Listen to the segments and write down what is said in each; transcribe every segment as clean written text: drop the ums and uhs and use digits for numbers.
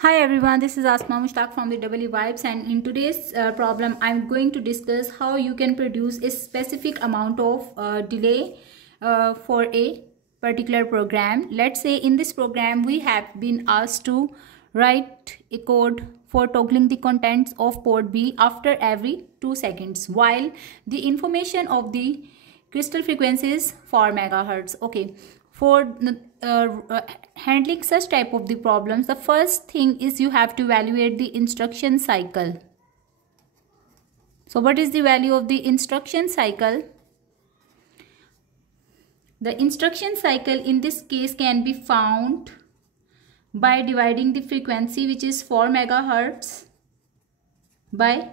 Hi everyone, this is Asma Mushtaq from the W Vibes, and in today's problem I'm going to discuss how you can produce a specific amount of delay for a particular program. Let's say in this program we have been asked to write a code for toggling the contents of port B after every 2 seconds while the information of the crystal frequency is 4 megahertz. Okay, for handling such type of the problems, the first thing is you have to evaluate the instruction cycle. So what is the value of the instruction cycle? The instruction cycle in this case can be found by dividing the frequency, which is 4 megahertz, by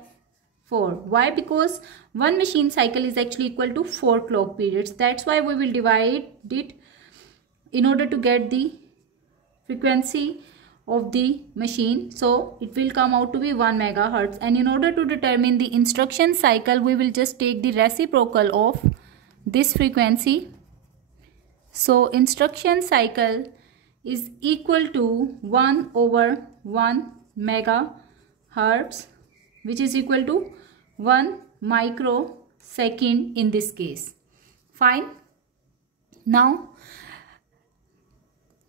4. Why? Because one machine cycle is actually equal to 4 clock periods. That's why we will divide it in order to get the frequency of the machine. So it will come out to be 1 megahertz, and in order to determine the instruction cycle we will just take the reciprocal of this frequency. So instruction cycle is equal to 1 over 1 megahertz, which is equal to 1 microsecond in this case. Fine. Now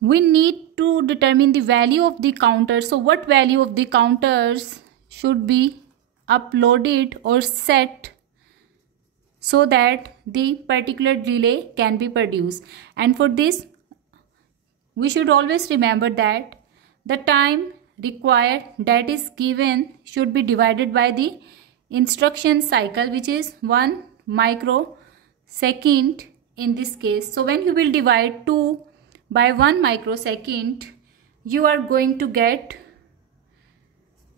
we need to determine the value of the counter. So what value of the counters should be uploaded or set so that the particular delay can be produced? And for this we should always remember that the time required that is given should be divided by the instruction cycle, which is 1 microsecond in this case. So when you will divide 2 by 1 microsecond, you are going to get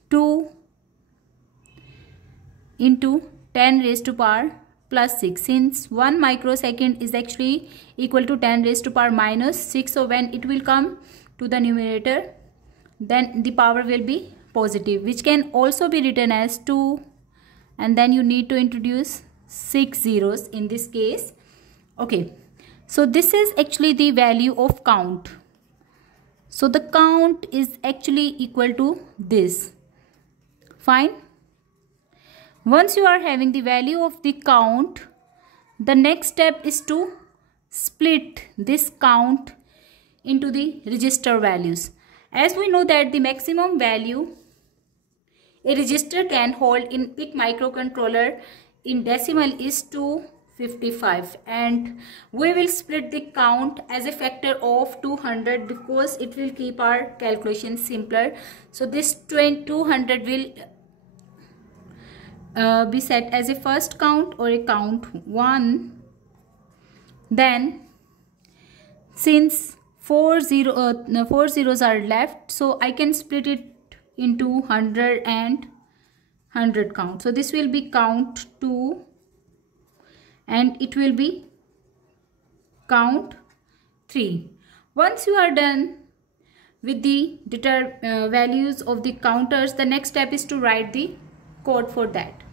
2 into 10 raised to power plus 6, since 1 microsecond is actually equal to 10 raised to power minus 6. So when it will come to the numerator, then the power will be positive, which can also be written as 2, and then you need to introduce 6 zeros in this case. Okay. So this is actually the value of count. So the count is actually equal to this. Fine. Once you are having the value of the count, the next step is to split this count into the register values. As we know that the maximum value a register can hold in PIC microcontroller in decimal is 255, and we will split the count as a factor of 200 because it will keep our calculation simpler. So this 200 will be set as a first count or a count 1. Then since 4 zeros are left, so I can split it into 100 and 100 count. So this will be count 2 and it will be count 3. Once you are done with the values of the counters, the next step is to write the code for that.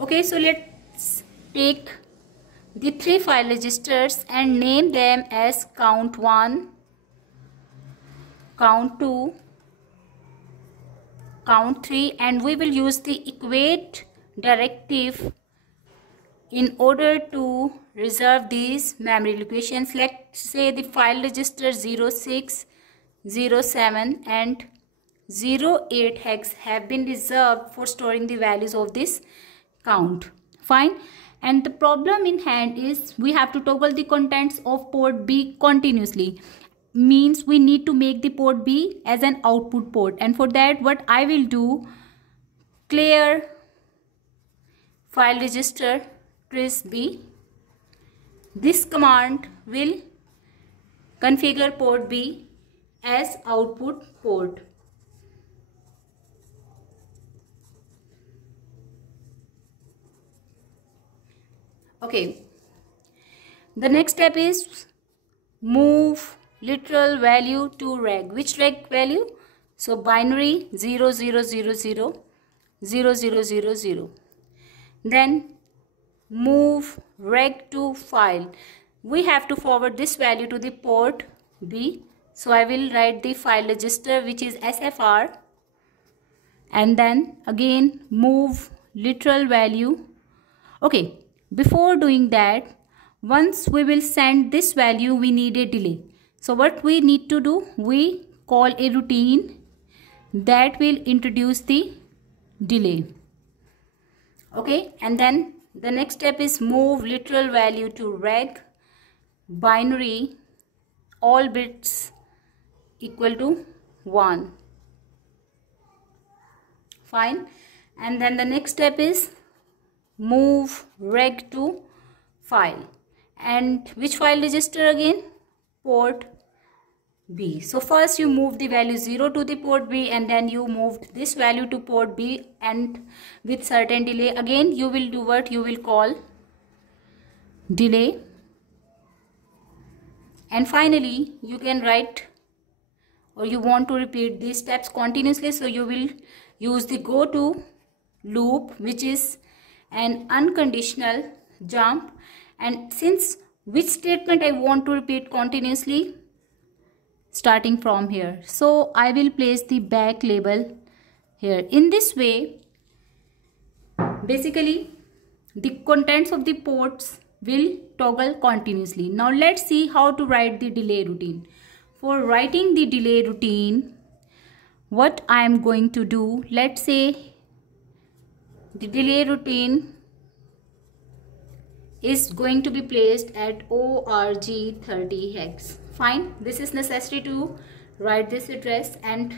Okay, so let's take the 3 file registers and name them as count 1, count 2, count 3, and we will use the equate directive in order to reserve these memory locations. Let's say the file register 06, 07 and 08 hex have been reserved for storing the values of this count. Fine. And the problem in hand is we have to toggle the contents of port B continuously. Means we need to make the port B as an output port, and for that what I will do, clear file register trace B. This command will configure port B as output port. Okay. The next step is move literal value to reg. Which reg value? So binary 0000 0000. Then move reg to file. We have to forward this value to the port B. So I will write the file register, which is SFR, and then again move literal value. Okay, before doing that, once we will send this value, we need a delay. So what we need to do, we call a routine that will introduce the delay. Okay, and then the next step is move literal value to reg binary, all bits equal to 1. Fine. And then the next step is move reg to file. And which file register again? Port B. So first you move the value 0 to the port B, and then you moved this value to port B, and with certain delay. Again you will do what? You will call delay. And finally you can write, or you want to repeat these steps continuously, so you will use the go to loop, which is an unconditional jump. And since which statement I want to repeat continuously, starting from here, so I will place the back label here. In this way, basically the contents of the ports will toggle continuously. Now let's see how to write the delay routine. For writing the delay routine, what I am going to do, let's say the delay routine is going to be placed at org 30 hex. Fine, this is necessary to write this address. And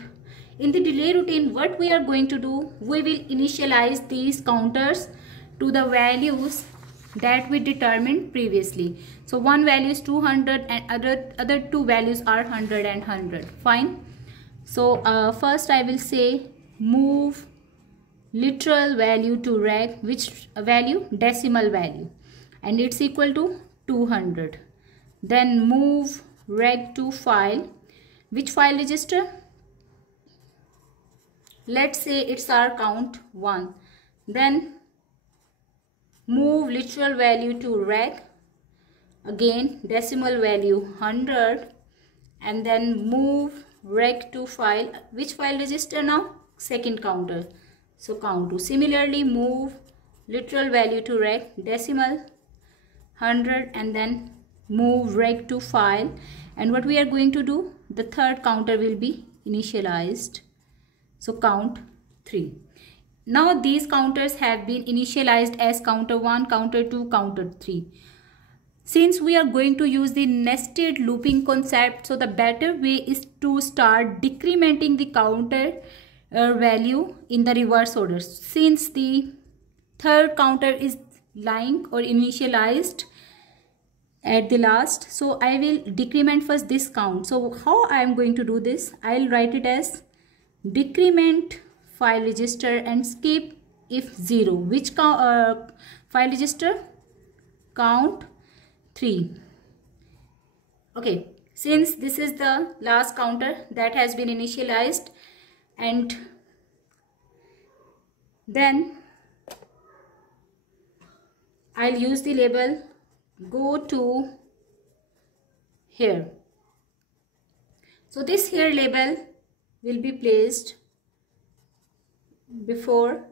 in the delay routine, what we are going to do, we will initialize these counters to the values that we determined previously. So one value is 200 and other two values are 100 and 100. Fine. So first I will say move literal value to reg, which value? Decimal value, and it's equal to 200. Then move reg to file. Which file register? Let's say it's our count 1. Then move literal value to reg, again decimal value 100, and then move reg to file. Which file register now? Second counter, so count 2. Similarly move literal value to reg, decimal 100, and then move reg to file. And what we are going to do, the third counter will be initialized, so count 3. Now these counters have been initialized as counter 1, counter 2, counter 3. Since we are going to use the nested looping concept, so the better way is to start decrementing the counter value in the reverse order. Since the third counter is lying or initialized at the last, so I will decrement first this count. So how I am going to do this? I'll write it as decrement file register and skip if 0. Which file register? Count 3. Okay, since this is the last counter that has been initialized, and then I'll use the label go to here. So this here label will be placed before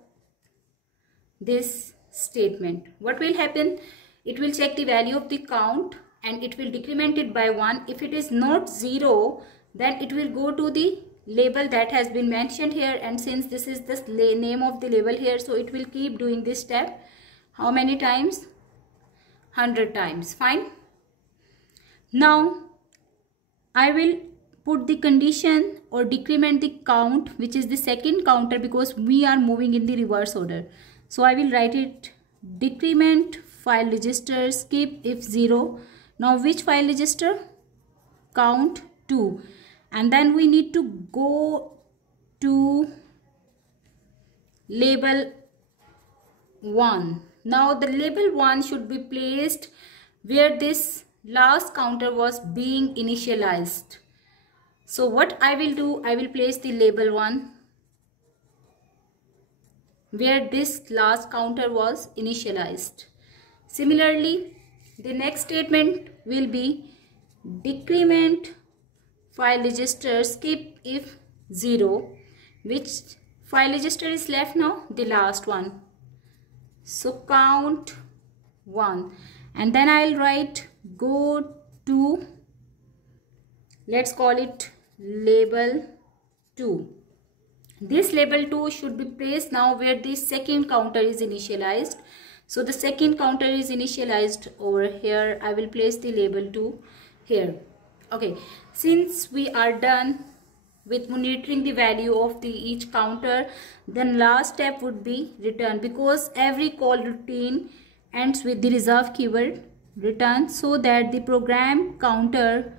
this statement. What will happen? It will check the value of the count and it will decrement it by 1. If it is not 0, then it will go to the label that has been mentioned here, and since this is the name of the label here, so it will keep doing this step. How many times? 100 times. Fine. Now I will put the condition or decrement the count, which is the second counter, because we are moving in the reverse order. So I will write it decrement file register skip if 0. Now which file register? Count 2. And then we need to go to label 1. Now the label 1 should be placed where this last counter was being initialized. So what I will do, I will place the label 1 where this last counter was initialized. Similarly, the next statement will be decrement file register skip if 0. Which file register is left now? The last one. So count 1, and then I'll write go to, let's call it label 2. This label 2 should be placed now where the second counter is initialized. So the second counter is initialized over here. I will place the label 2 here. Okay, since we are done with monitoring the value of each counter, then last step would be return, because every call routine ends with the reserve keyword return, so that the program counter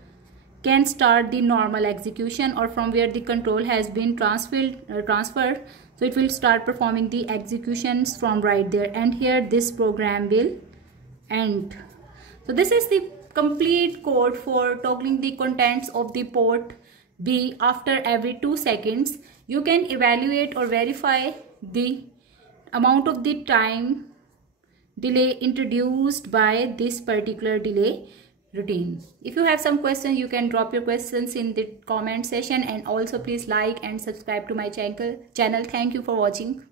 can start the normal execution, or from where the control has been transferred. So it will start performing the executions from right there, and here this program will end. So this is the complete code for toggling the contents of the port B after every 2 seconds. You can evaluate or verify the amount of the time delay introduced by this particular delay routine. If you have some questions, you can drop your questions in the comment section, and also please like and subscribe to my channel. Thank you for watching.